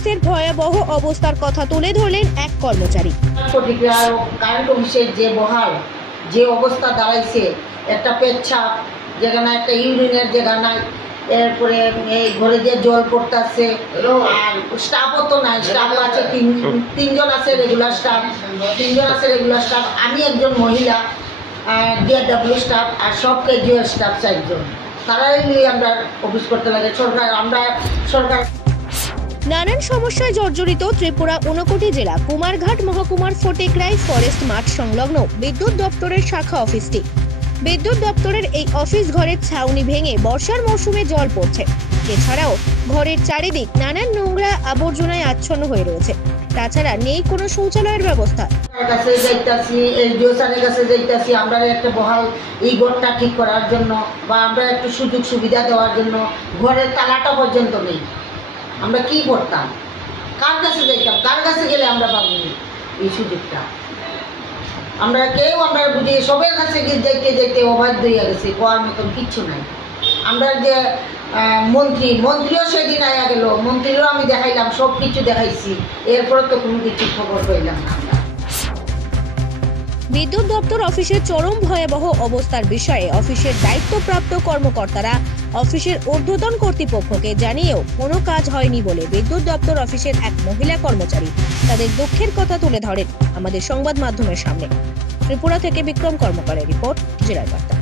অফিসের ভয়াবহ অবস্থার কথা তুলে ধরলেন এক কর্মচারী। কারেন্ট অফিসের যে বহাল যে অবস্থা দাঁড়াইছে, একটা পেচ্ছাপ যেখানে একটা ইউরিনের জায়গা নাই, এরপরে এই ঘরে যে জল পড়তেছে, আর স্টাফও তো নাই। স্টাফ আছে তিনজন আছে রেগুলার স্টাফ, আমি একজন মহিলা, ডিআরডব্লিউ স্টাফ, আর সব কেজিও স্টাফ 4 জন। তারাই নিয়ে আমরা অফিস করতে লাগে। সরকার নানান সমস্যায় জর্জরিত ত্রিপুরা 59 জেলা কুমারঘাট মহকুমার ফটিকরাই ফরেস্ট মাঠ সংলগ্ন বিদ্যুৎ দপ্তরের শাখা অফিসটি। বিদ্যুৎ দপ্তরের এই অফিস ঘরের ছাউনি ভেঙে বর্ষার মৌসুমে জল পড়ছে। এছাড়াও ঘরের চারিদিক নানান নোংরা আবর্জনায় আচ্ছন্ন হয়ে রয়েছে। তাছাড়া নেই কোনো শৌচালয়ের ব্যবস্থা। আমরা একটা বহাল এই ঘরটা ঠিক করার জন্য বা আমরা একটু সুযোগ সুবিধা দেওয়ার জন্য, ঘরের তালাটা পর্যন্ত নেই। আমরা কি করতাম? কার কাছে যাইতাম? কার কাছে গেলে আমরা পাবো এই সুযোগটা? আমরা বুঝি সবের কাছে যেতে অবাধ্য হয়ে গেছে, কোয়ার মতন কিচ্ছু নাই। আমরা যে মন্ত্রীও সেদিন আয়া গেল, মন্ত্রীরও আমি দেখাইলাম, সব কিছু দেখাইছি, এরপরে তো কোনো কিছু খবর পাইলাম না। বিদ্যুৎ দপ্তর অফিসের চরম ভয়াবহ অবস্থার বিষয়ে অফিসের দায়িত্বপ্রাপ্ত কর্মকর্তারা অফিসের ঊর্ধ্বতন কর্তৃপক্ষকে জানিয়েও কোনো কাজ হয়নি বলে বিদ্যুৎ দপ্তর অফিসের এক মহিলা কর্মচারী তাদের দুঃখের কথা তুলে ধরেন আমাদের সংবাদ মাধ্যমের সামনে। ত্রিপুরা থেকে বিক্রম কর্মকারের রিপোর্ট, জেলার বার্তা।